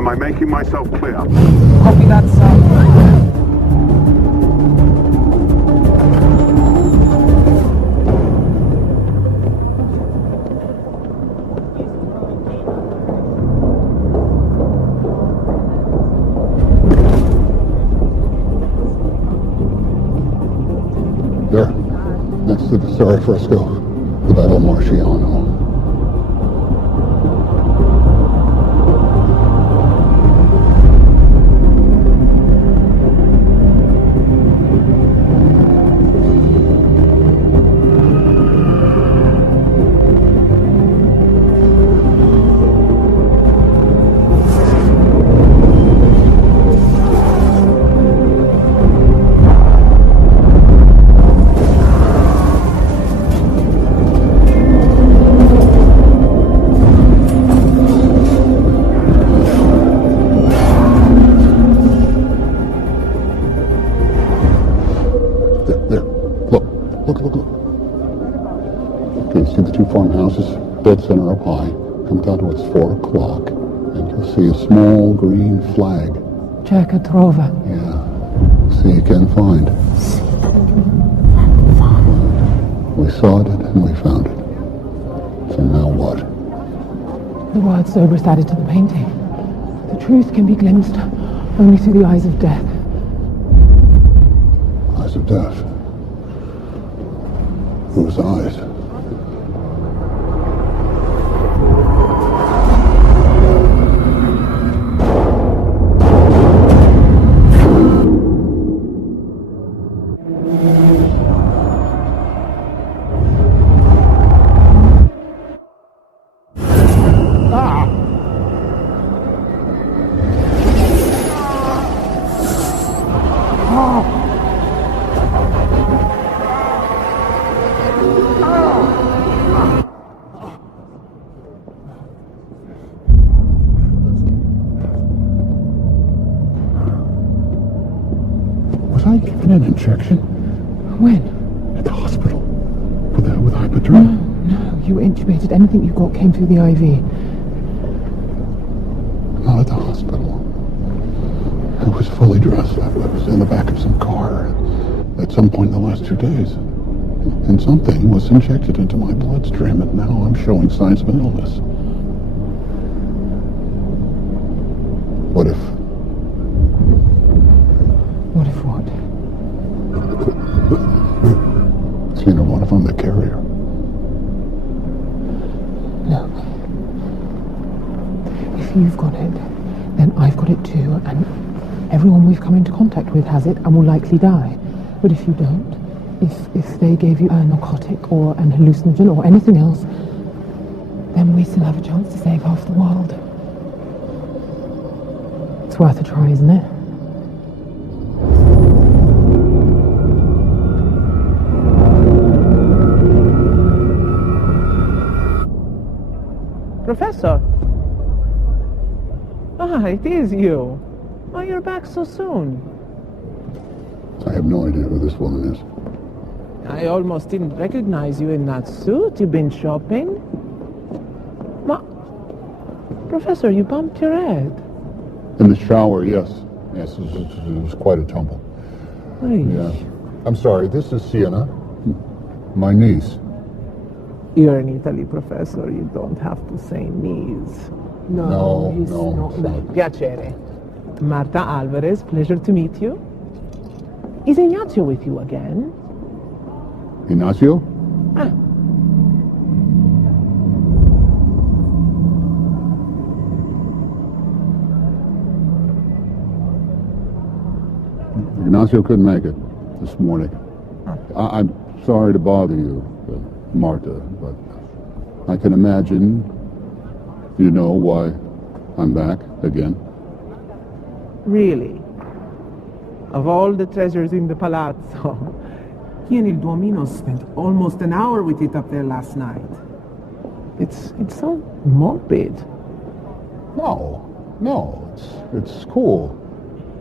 Am I making myself clear? Copy that, sir. There. That's the Visera fresco. The Battle Marciano. Farmhouses, dead center up high. Come down to it's 4 o'clock, and you'll see a small green flag. Cerca trova. Yeah. See you can find. See and find. We sought it and we found it. So now what? The word Cerberus added to the painting. The truth can be glimpsed only through the eyes of death. Eyes of death. Whose eyes? Was I given an injection? When? At the hospital. With hypodermic? No. You were intubated. Anything you got came through the IV. Not at the hospital. I was fully dressed. I was in the back of some car at some point in the last 2 days. And something was injected into my bloodstream, and now I'm showing signs of an illness. What if... What if what? Tina, what if I'm the carrier? No. If you've got it, then I've got it too, and everyone we've come into contact with has it and will likely die. But if you don't, if they gave you a narcotic or an hallucinogen or anything else, then we still have a chance to save half the world. It's worth a try, isn't it? Professor! Ah, it is you. Oh, you're back so soon. I have no idea who this woman is. I almost didn't recognize you in that suit. You've been shopping? Professor, you bumped your head. In the shower, yes. Yes, it was quite a tumble. Hey. Yeah. I'm sorry, this is Sienna, my niece. You're in Italy, Professor. You don't have to say niece. No, he's no. not. Beh, piacere. Marta Alvarez, pleasure to meet you. Is Ignacio with you again? Ignacio? Ah. Ignacio couldn't make it this morning. I'm sorry to bother you, Marta, but I can imagine you know why I'm back again. Really? Of all the treasures in the palazzo, he and Il Duomino spent almost an hour with it up there last night. It's so morbid. No, it's cool.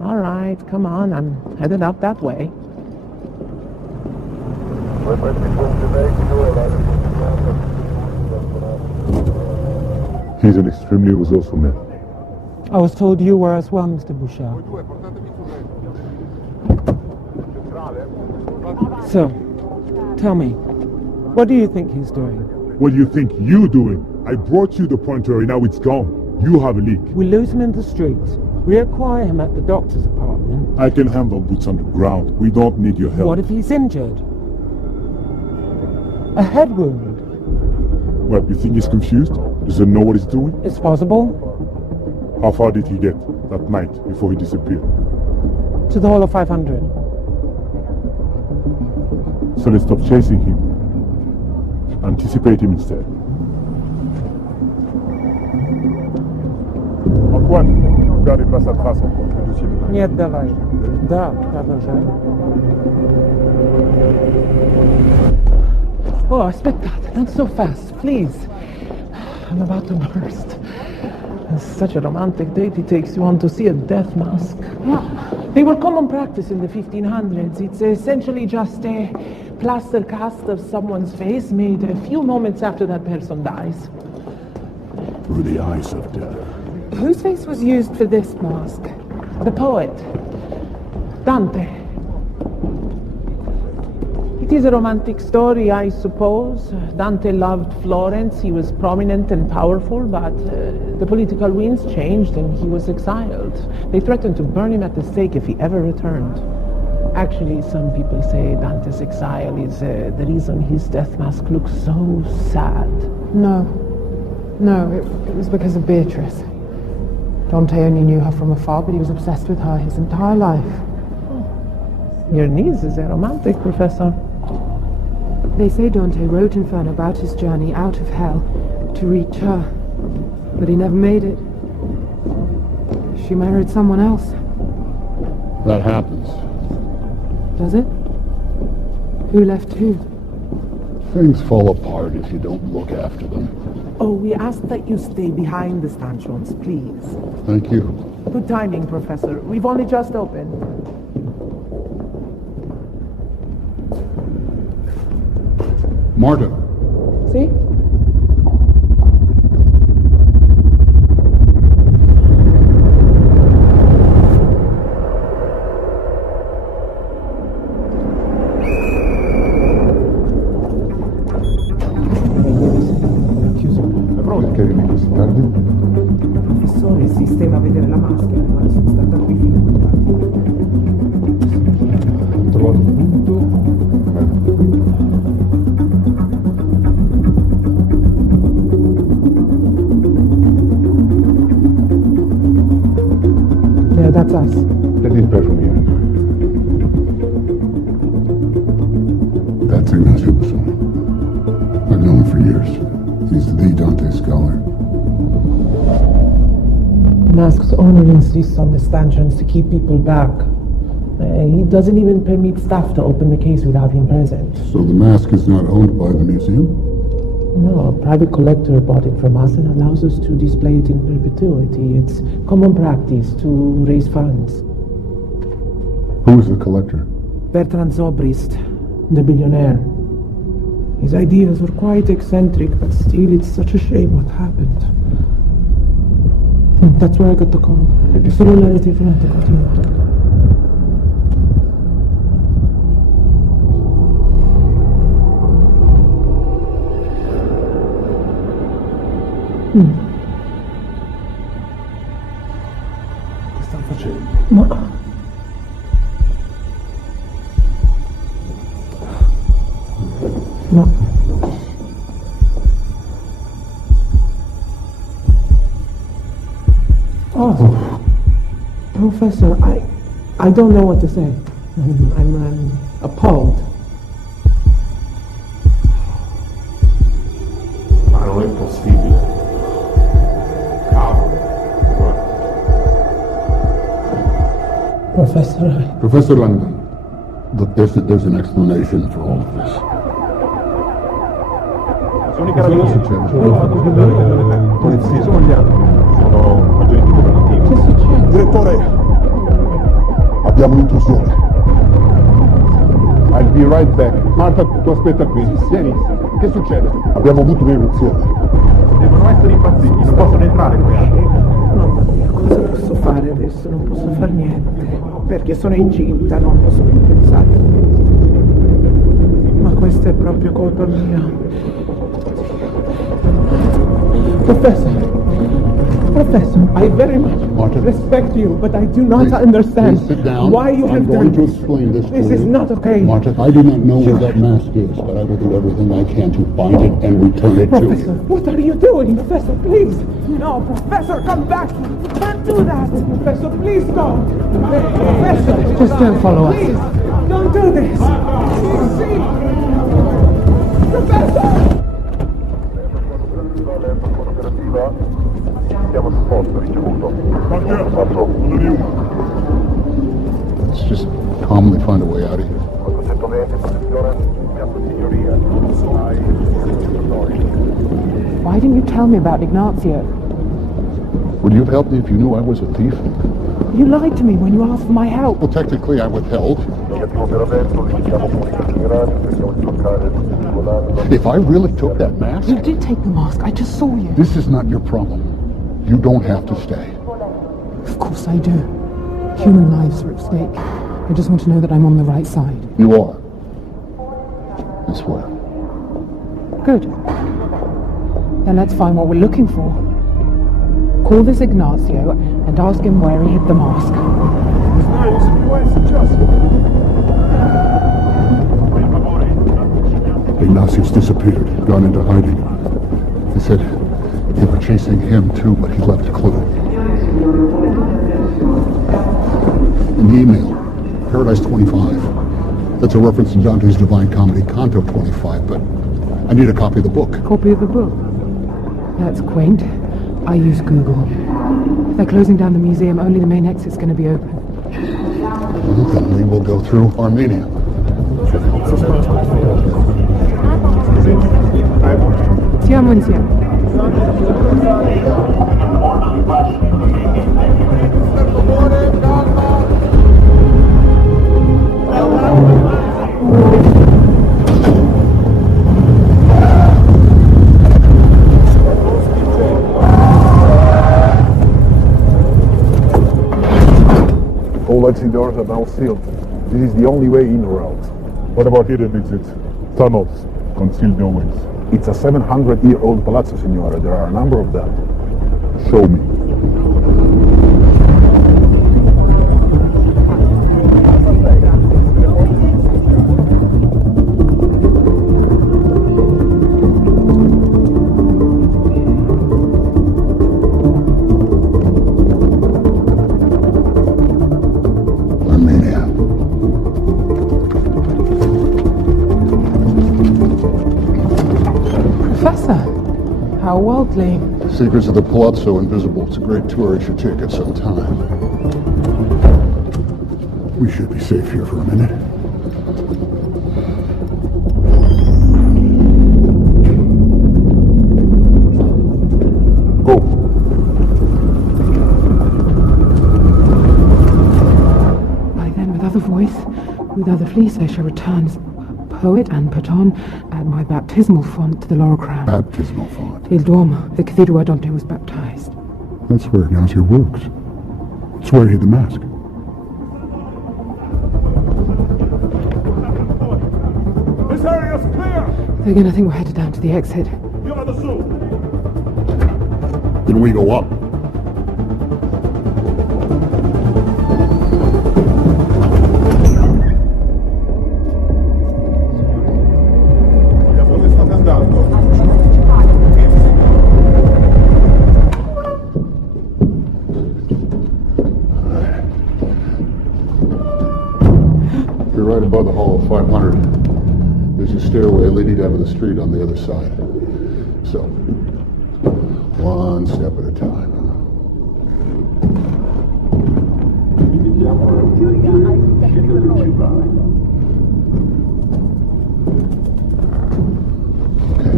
All right, come on, I'm headed up that way. He's an extremely resourceful man. I was told you were as well, Mr. Bouchard. So, tell me, what do you think he's doing? What do you think you're doing? I brought you the pointer and now it's gone. You have a leak. We lose him in the streets. We acquire him at the doctor's apartment. I can handle boots on the ground. We don't need your help. What if he's injured? A head wound? Well, you think he's confused? Doesn't know what he's doing? It's possible. How far did he get that night before he disappeared? To the Hall of 500. So let's stop chasing him. Anticipate him instead. Antoine, garde pas sa trace encore. Le dossier de... Нет, давай. Да, продолжай. Oh, aspettate, not so fast, please. I'm about to burst. It's such a romantic date it takes you on to see a death mask. They were common practice in the 1500s. It's essentially just a plaster cast of someone's face made a few moments after that person dies. Through the eyes of death. Whose face was used for this mask? The poet, Dante. It is a romantic story, I suppose. Dante loved Florence. He was prominent and powerful, but the political winds changed and he was exiled. They threatened to burn him at the stake if he ever returned. Actually, some people say Dante's exile is the reason his death mask looks so sad. No, it was because of Beatrice. Dante only knew her from afar, but he was obsessed with her his entire life. Your niece is a romantic, Professor. They say Dante wrote Inferno about his journey out of hell to reach her, but he never made it. She married someone else. That happens. Does it? Who left who? Things fall apart if you don't look after them. Oh, we ask that you stay behind the stanchions, please. Thank you. Good timing, Professor. We've only just opened. Marta. See? Perché vieni così tardi? Professore, sistema a vedere la maschera, ma sono stata qui fino a Ho trovato un punto. Yeah, that's us. That is better from here. That's Ignacio Busson. I've known him for years. He's the Dante scholar. Mask's owner insists on the stanchions to keep people back. He doesn't even permit staff to open the case without him present. So the mask is not owned by the museum? No, a private collector bought it from us and allows us to display it in perpetuity. It's common practice to raise funds. Who is the collector? Bertrand Zobrist, the billionaire. His ideas were quite eccentric, but still it's such a shame what happened. That's where I got the call. Solo la rete telefonata continua. Che stanno facendo? Ma... No. Oh, Professor, I don't know what to say. I'm appalled. Ma non è possibile. Cavolo. Professor Langdon, look, there's an explanation for all of this. Sono i carabinieri. Polizia, sono gli altri. Sono agenti governativi. Che succede? Direttore, abbiamo un'intrusione. I'll be right back. Marta, tu aspetta qui. Vieni. Che succede? Abbiamo avuto un'eruzione. Devono essere impazziti, non possono entrare qui. Mamma mia, cosa adesso non posso far niente, perché sono incinta, non posso più pensare. Ma questa è proprio colpa mia. Professor, I very much Martin. respect you, but I do not Please understand sit down. why you I'm have going done to this. explain this to This you. is not okay. Martin, I do not know where that mask is, but I will do everything I can to find it and return it to Professor, you. what are you doing? Professor, please. No, Professor, come back. You can't do that. Professor, please don't. Professor. Just don't follow us. Please, don't do this. See? Professor! Let's just calmly find a way out of here. Why didn't you tell me about Ignazio? Would you have helped me if you knew I was a thief? You lied to me when you asked for my help. Well, technically, I withheld. If I really took that mask, You did take the mask. I just saw you. this is not your problem. You don't have to stay. Of course I do. Human lives are at stake. I just want to know that I'm on the right side. You are. I swear. Good. Then let's find what we're looking for. Call this Ignazio and ask him where he hid the mask. Ignacio's disappeared, gone into hiding. He said they were chasing him too, but he left a clue. An email, Paradise 25. That's a reference to Dante's Divine Comedy, Canto 25, but I need a copy of the book. Copy of the book. That's quaint. I use Google. If they're closing down the museum, only the main exit's going to be open. Well, then we will go through Armenia. Siamo insieme. All exit doors are now sealed. This is the only way in or out. What about hidden exits? Tunnels, concealed doorways. It's a 700-year-old palazzo, Signora. There are a number of them. Show me. Armenia. Professor, how worldly. Secrets of the Palazzo Invisible. It's a great tour. You should take it sometime. We should be safe here for a minute. Go. By then, with other voice, with other fleece, I shall return as poet and Paton at my baptismal font to the laurel crown. Baptismal font. Il Duomo, the cathedral where Dante was baptized. That's where Ignazio works. It's where he hid the mask. This area's clear! They're gonna think we're headed down to the exit. You are the zoo. Then we go up. Dove state andando? You're right above the Hall of 500. There's a stairway leading down to the street on the other side. So, one step at a time. Okay.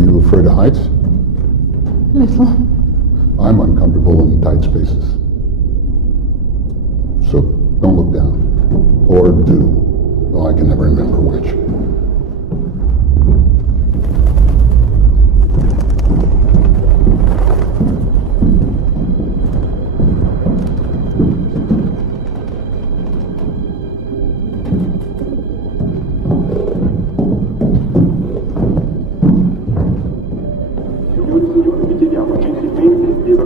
You afraid of heights? Little. I'm uncomfortable in tight spaces. So don't look down. Or do. Though I can never remember which. It's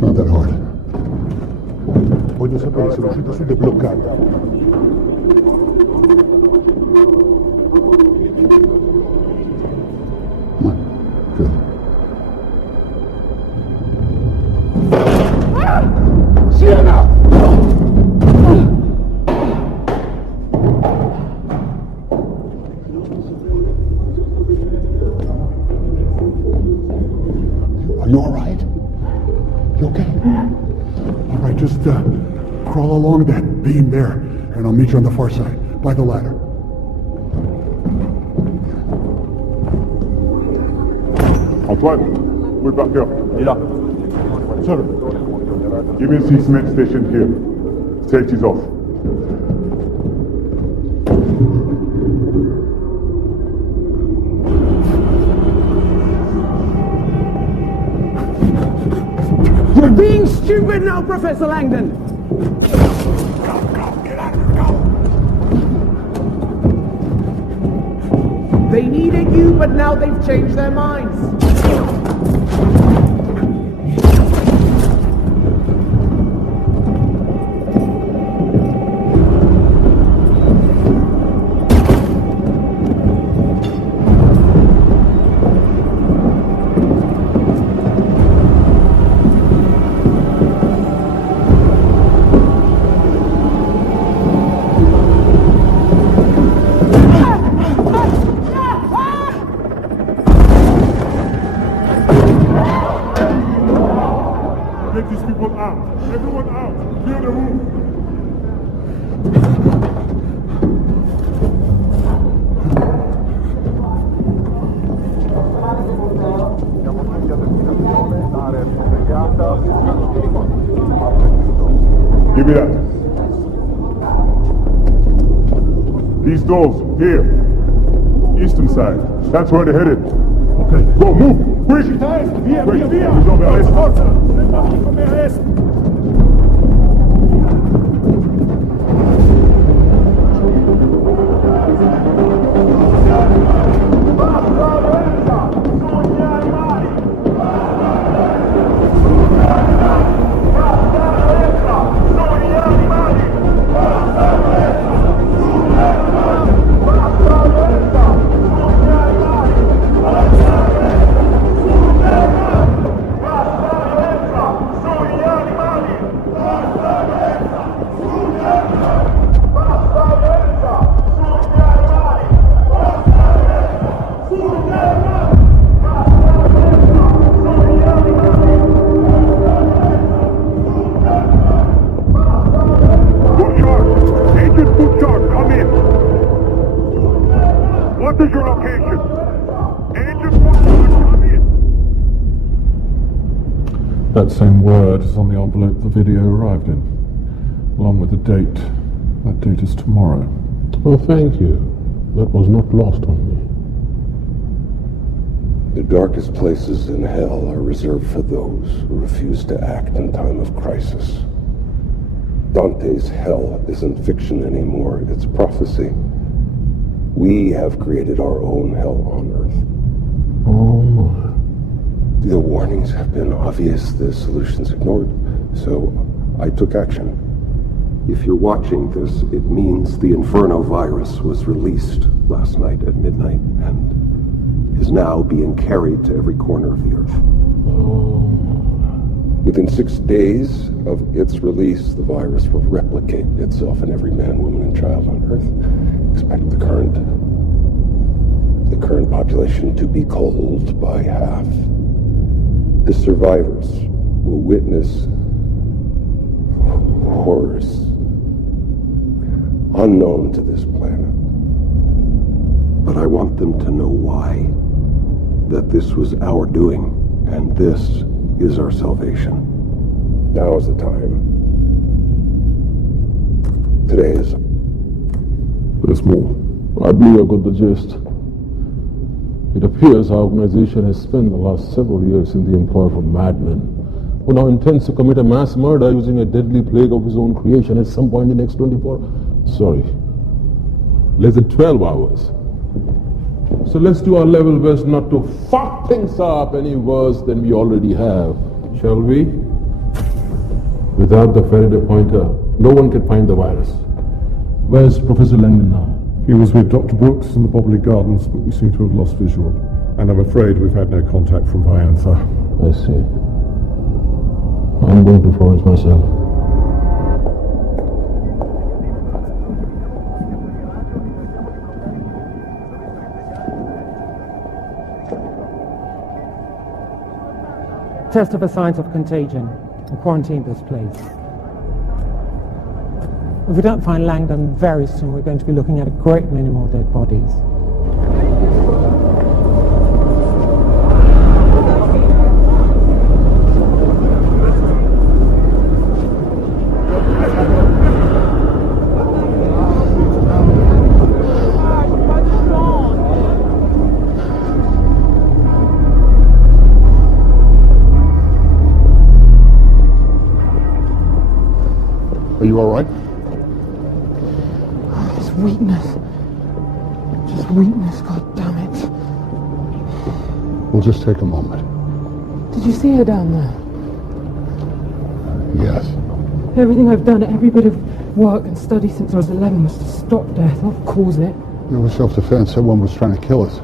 not that hard. Voglio sapere se l'uscita sud è bloccata. Good. Sienna! Are you all right? You okay? All right, just crawl along that beam there, and I'll meet you on the far side, by the ladder. Antoine, we're back here. Il est là. Sir, give me a cement station here. Safety's off. You're being stupid now, Professor Langdon! Go, get out of here, go! They needed you, but now they've changed their minds. Get these people out. Everyone out. Clear the room. Give me that. These doors, here. Eastern side. That's where they're headed. Okay. Go, move! Quick! Via, via, via! Forza! What is your location? Agent Woodward, come in. That same word is on the envelope the video arrived in, along with the date. That date is tomorrow. Well, thank you. That was not lost on me. The darkest places in hell are reserved for those who refuse to act in time of crisis. Dante's hell isn't fiction anymore, it's prophecy. We have created our own hell on Earth. Oh, my. The warnings have been obvious, the solutions ignored, so I took action. If you're watching this, it means the Inferno virus was released last night at midnight and is now being carried to every corner of the Earth. Oh, Within 6 days of its release, the virus will replicate itself in every man, woman, and child on Earth. Expect the current population to be culled by half. The survivors will witness horrors unknown to this planet. But I want them to know why. That this was our doing, and this is our salvation. Now is the time. Today is. there's more. I believe I got the gist. It appears our organization has spent the last several years in the employ of a madman who now intends to commit a mass murder using a deadly plague of his own creation at some point in the next less than 12 hours. So let's do our level best not to fuck things up any worse than we already have, shall we? Without the Faraday pointer, no one can find the virus. Where's Professor Langdon now? He was with Dr. Brooks in the Bobley Gardens, but we seem to have lost visual. And I'm afraid we've had no contact from Viantha. I see. I'm going to Florence myself. Test for signs of contagion and quarantine this place. If we don't find Langdon very soon, we're going to be looking at a great many more dead bodies. Are you all right? It's weakness. Just weakness, god damn it. We'll just take a moment. Did you see her down there? Yes. Everything I've done, every bit of work and study since I was 11 was to stop death, not cause it. It was self-defense. Someone was trying to kill us.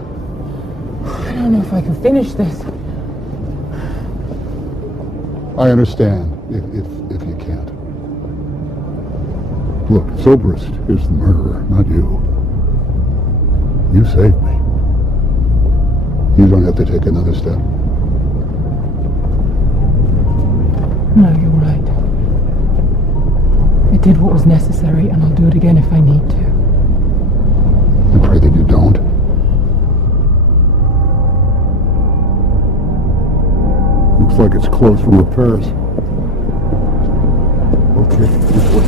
I don't know if I can finish this. I understand if you can't. Look, Zobrist is the murderer, not you. You saved me. You don't have to take another step. No, you're right. I did what was necessary, and I'll do it again if I need to. I pray that you don't. Looks like it's closed for repairs. Okay, this way.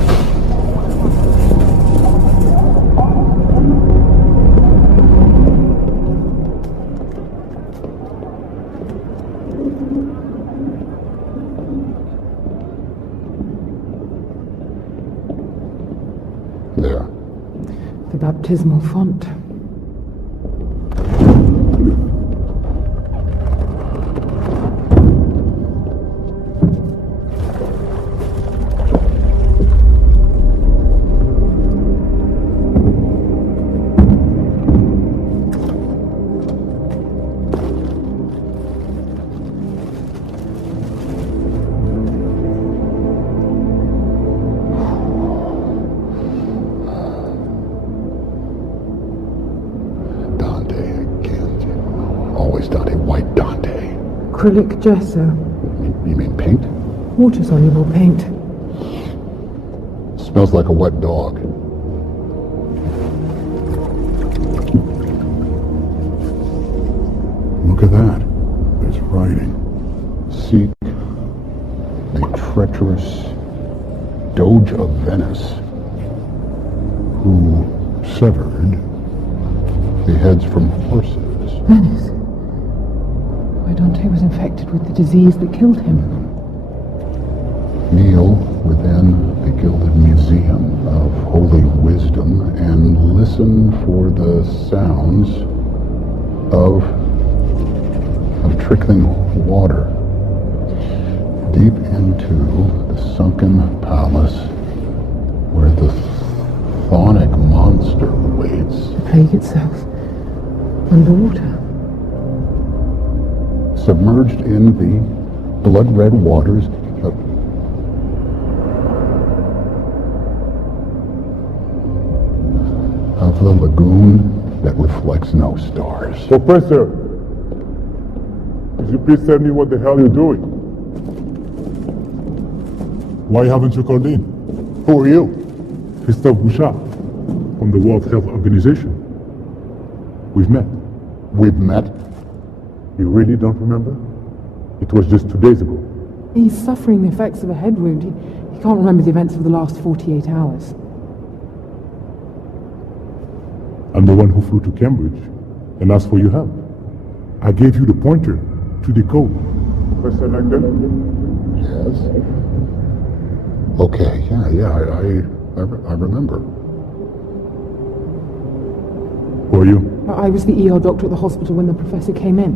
There. The baptismal font. Acrylic gesso. You mean paint? Water-soluble paint. Smells like a wet dog. Look at that. There's writing. Seek the treacherous Doge of Venice, who severed the heads from horses. Venice? Why Dante was infected with the disease that killed him. Kneel within the gilded museum of holy wisdom and listen for the sounds of trickling water deep into the sunken palace where the chthonic monster waits. The plague itself. Underwater. Submerged in the blood-red waters of the lagoon that reflects no stars. Professor, could you please tell me what the hell you're doing? Why haven't you called in? Who are you? Christophe Bouchard, from the World Health Organization. We've met. We've met? You really don't remember? It was just 2 days ago. He's suffering the effects of a head wound. He can't remember the events of the last 48 hours. I'm the one who flew to Cambridge and asked for your help. I gave you the pointer to the code. Professor Langdon, Yes. Okay, I remember. Who are you? I was the ER doctor at the hospital when the professor came in.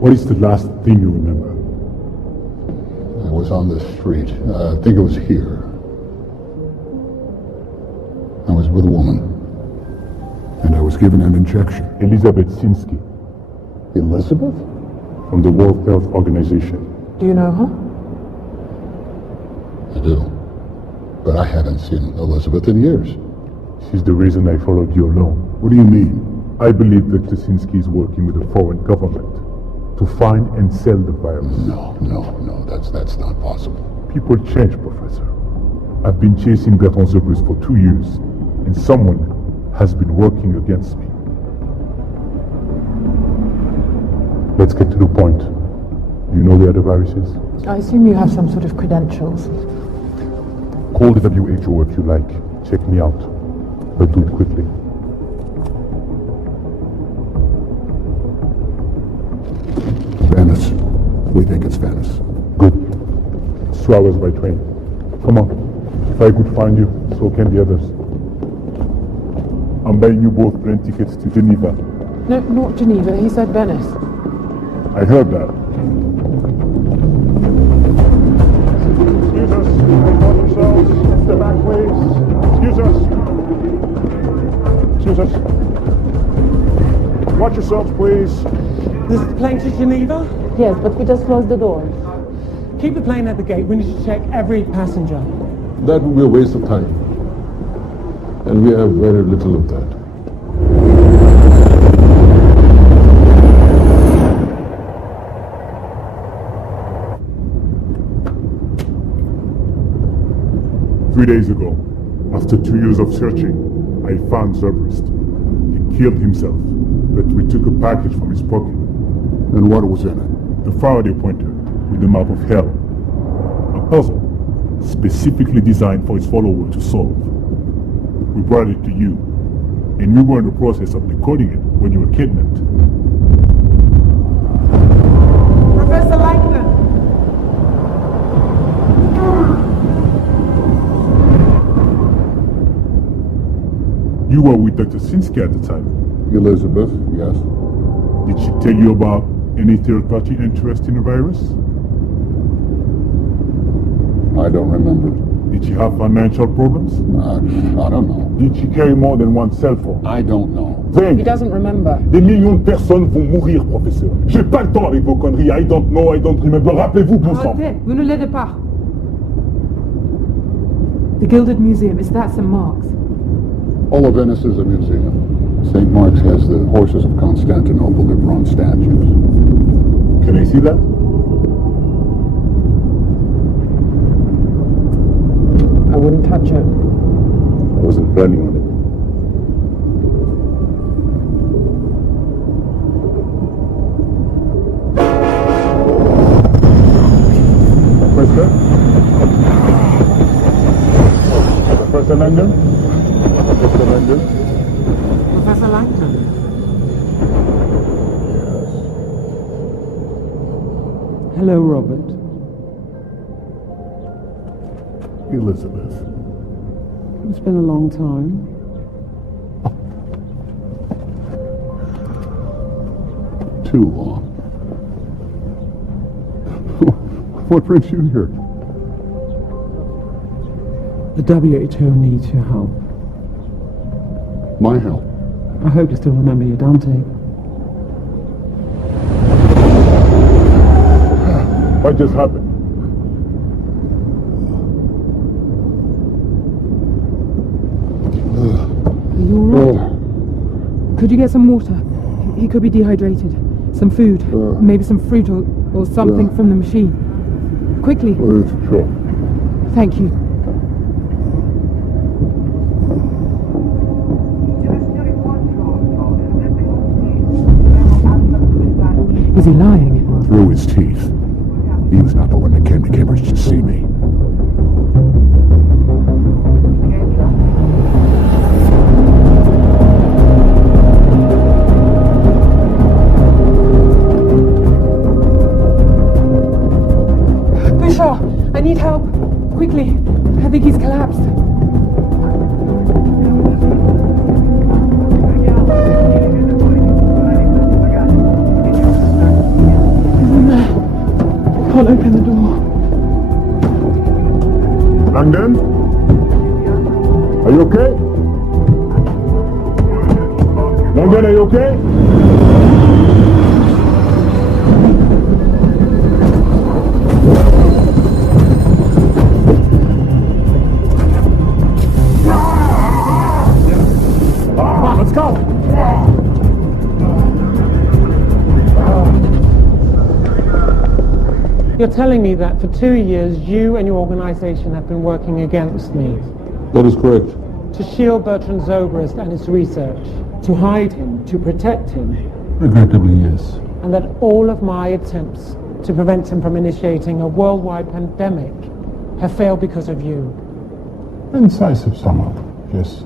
What is the last thing you remember? I was on the street. I think it was here. I was with a woman. And I was given an injection. Elizabeth Sinsky, Elizabeth? from the World Health Organization. Do you know her? I do. But I haven't seen Elizabeth in years. She's the reason I followed you along. What do you mean? I believe that Sinsky is working with the foreign government to find and sell the virus. No, that's not possible. People change, Professor. I've been chasing Bertrand Zerbrus for 2 years, and someone has been working against me. Let's get to the point. You know where the virus is? I assume you have some sort of credentials. Call the WHO if you like. Check me out. But do it quickly. Venice. We think it's Venice. Good. It's 2 hours by train. Come on. If I could find you, so can the others. I'm buying you both plane tickets to Geneva. No, not Geneva. He said Venice. I heard that. Excuse us. Watch yourselves. Step back, please. Excuse us. Excuse us. Watch yourselves, please. This is the plane to Geneva? Yes, but we just closed the doors. Keep the plane at the gate. We need to check every passenger. That would be a waste of time. And we have very little of that. Three days ago, after 2 years of searching, I found Zerbrus. He killed himself, but we took a package from his pocket. And what was in it? The Faraday pointer with the map of hell. A puzzle specifically designed for his follower to solve. We brought it to you, and you were in the process of decoding it when you were kidnapped. Professor Langdon! You were with Dr. Sinsky at the time. Elizabeth, yes. Did she tell you about any third-party interest in the virus? I don't remember. Did she have financial problems? I don't know. Did she carry more than one cell phone? I don't know. Think. He doesn't remember. Des millions de personnes vont mourir, professeur. J'ai pas le temps avec vos conneries. I don't know, I don't remember. Rappelez-vous, bon sang. Arrêtez, vous ne l'aidez pas. The Gilded Museum, is that St. Mark's? All of Venice is a museum. St. Mark's has the horses of Constantinople, their bronze statues. Can I see that? I wouldn't touch it. I wasn't planning on it. Professor? Professor Langdon? Professor Langdon? Professor Langdon. Hello, Robert. Elizabeth. It's been a long time. Too long. What brings you here? The WHO needs your help. My help. I hope you still remember your Dante. What just happened? Are you alright? Could you get some water? He could be dehydrated. Some food. Maybe some fruit or something from the machine. Quickly. Sure. Thank you. Is he lying? Through his teeth. He was not the one that came to Cambridge to see me. Quickly! I think he's collapsed. Can't open the door. Langdon? Are you okay? Langdon, are you okay? Come on, let's go! You're telling me that for 2 years you and your organization have been working against me. That is correct. To shield Bertrand Zobrist and his research. To hide him. To protect him. Regrettably, yes. And that all of my attempts to prevent him from initiating a worldwide pandemic have failed because of you. Incisive somehow, yes.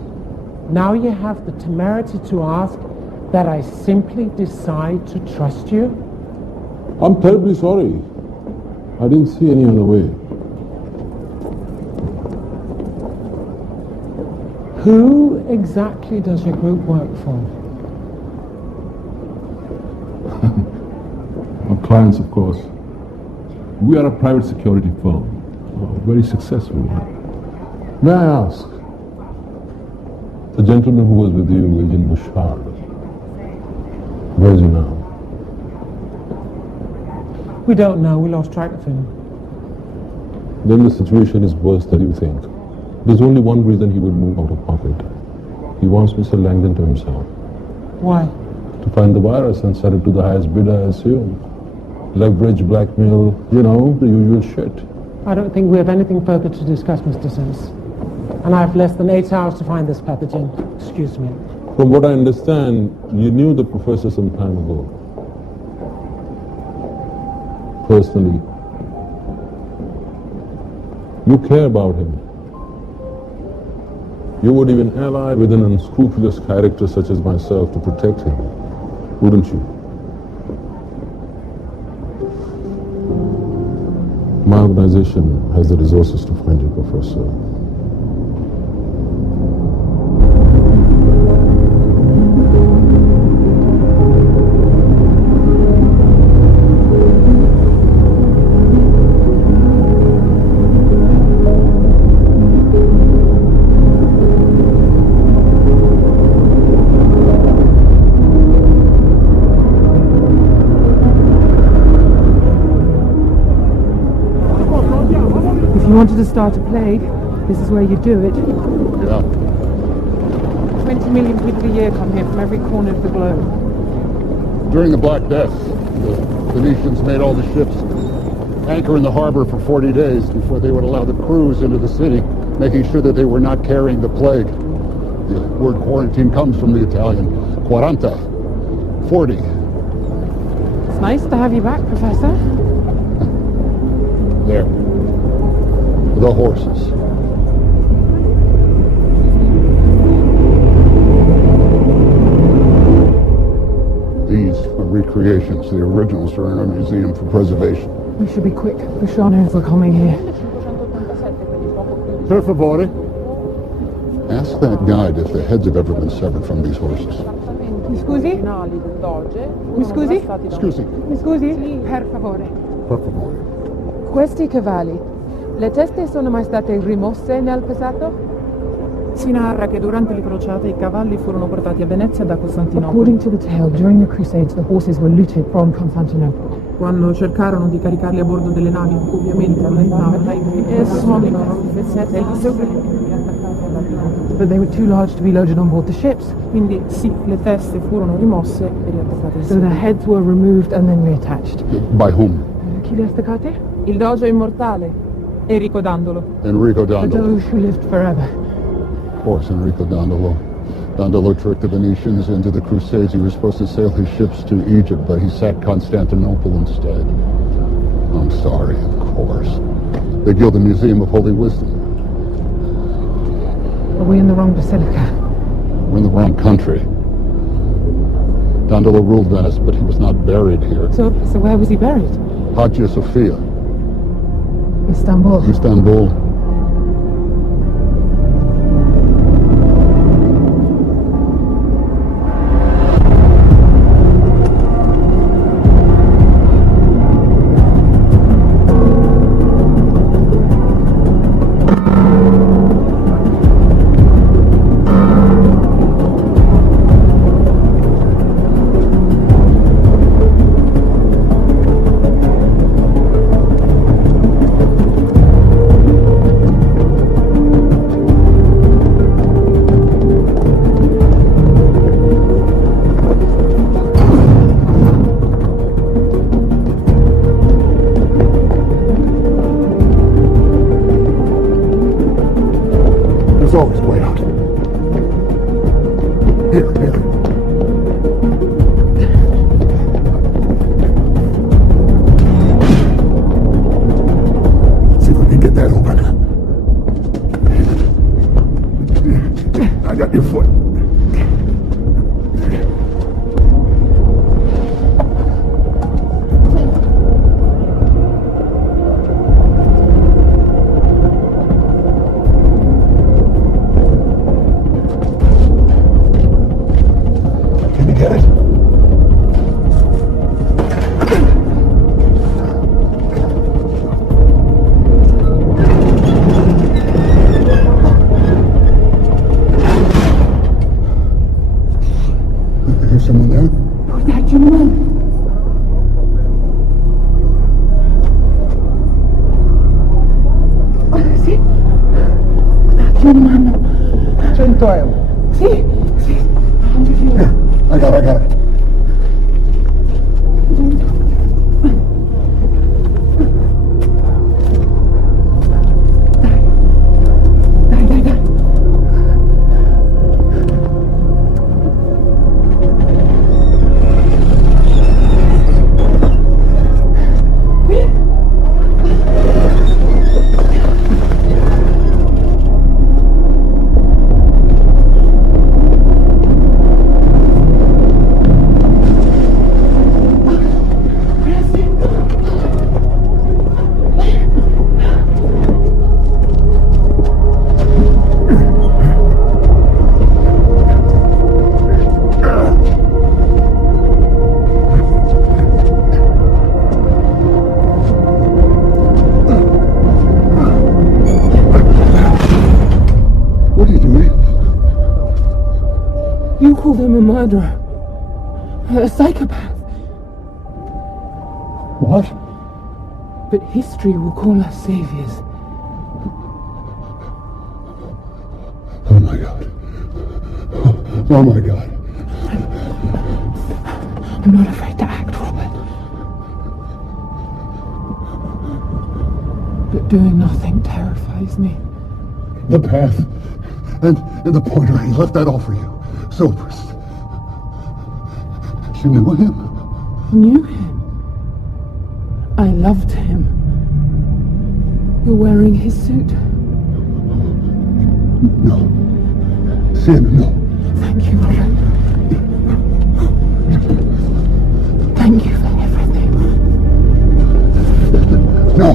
Now you have the temerity to ask that I simply decide to trust you? I'm terribly sorry. I didn't see any other way. Who exactly does your group work for? Our clients, of course. We are a private security firm. A very successful one. May I ask? The gentleman who was with you, Agent Bouchard, where is he now? We don't know. We lost track of him. Then the situation is worse than you think. There's only one reason he would move out of pocket. He wants Mr. Langdon to himself. Why? To find the virus and sell it to the highest bidder, I assume. Leverage, blackmail, you know, the usual shit. I don't think we have anything further to discuss, Mr. Sims. And I have less than 8 hours to find this pathogen. Excuse me. From what I understand, you knew the professor some time ago. Personally. You care about him. You would even ally with an unscrupulous character such as myself to protect him, wouldn't you? My organization has the resources to find you, Professor. If you wanted to start a plague, this is where you do it. Yeah. 20 million people a year come here from every corner of the globe. During the Black Death, the Venetians made all the ships anchor in the harbor for 40 days before they would allow the crews into the city, making sure that they were not carrying the plague. The word quarantine comes from the Italian quaranta, 40. It's nice to have you back, Professor. There. The horses. These are recreations. The originals are in our museum for preservation. We should be quick. The Shannons are coming here. Per favore. Ask that guide if the heads have ever been severed from these horses. Mi scusi? Mi scusi? Scusi. Mi scusi? Per favore. Per favore. Questi cavalli, le teste sono mai state rimosse nel passato? Si narra che durante le crociate i cavalli furono portati a Venezia da Costantinopoli. According to the tale, during the Crusades, the horses were looted from Constantinople. Quando cercarono di caricarli a bordo delle navi, ovviamente aumentavano e suonino But they were too large to be loaded on board the ships. Quindi sì, le teste furono rimosse e riattaccate. So the heads were removed and then reattached. By whom? Chi le ha staccate? Il doge immortale, Enrico Dandolo. Enrico The Dandolo. Doge who lived forever. Of course, Enrico Dandolo. Dandolo tricked the Venetians into the Crusades. He was supposed to sail his ships to Egypt, but he sacked Constantinople instead. I'm sorry, of course. They killed the Museum of Holy Wisdom. Are we in the wrong basilica? We're in the wrong country. Dandolo ruled Venice, but he was not buried here. So where was he buried? Hagia Sophia, Istanbul. Istanbul. got your foot. Can you get it? There's someone there? Was that your mum? Sì. That's your mum. 100 euro. Sì, sì. 100 euro. I got it. Dai. What are you doing? You called him a murderer. A psychopath. What? But history will call us saviors. Oh my God. Oh my God. I'm not afraid to act, Robert. But doing nothing terrifies me. The path. And the pointer, he left that all for you. Silvers. She knew him. Knew him. I loved him. You're wearing his suit. No. Sienna, no. Thank you, Robert. Thank you for everything. No.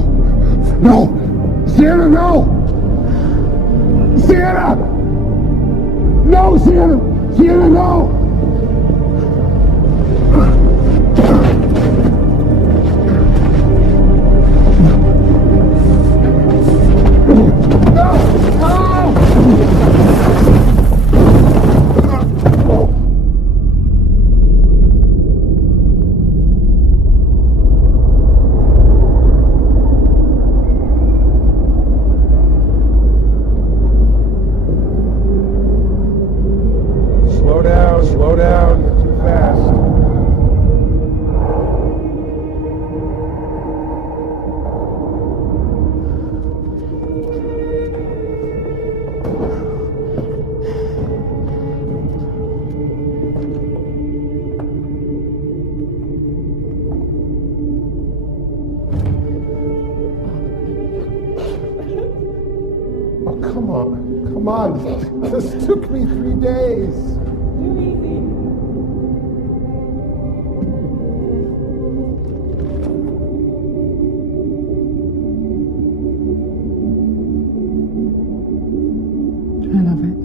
Sienna, no! Sienna! No, Sienna! Sienna, no! Slow down, you're too fast. Oh, come on. This took me 3 days. I love it.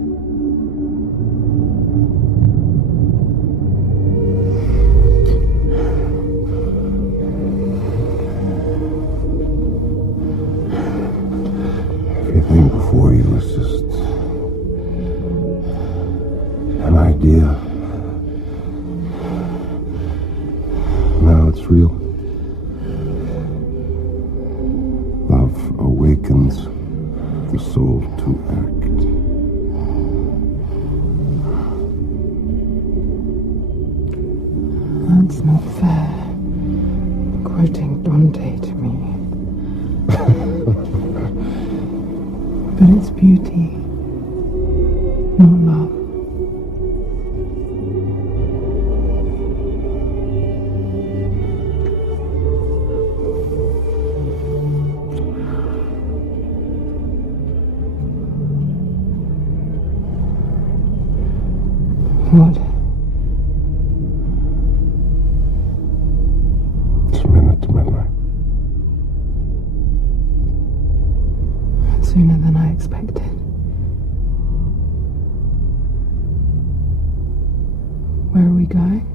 Everything before you was just an idea. Now it's real. Love awakens the soul to act. That's not fair. Quoting Dante to me. But it's beauty, not love. What? It's a minute to midnight. Sooner than I expected. Where are we going?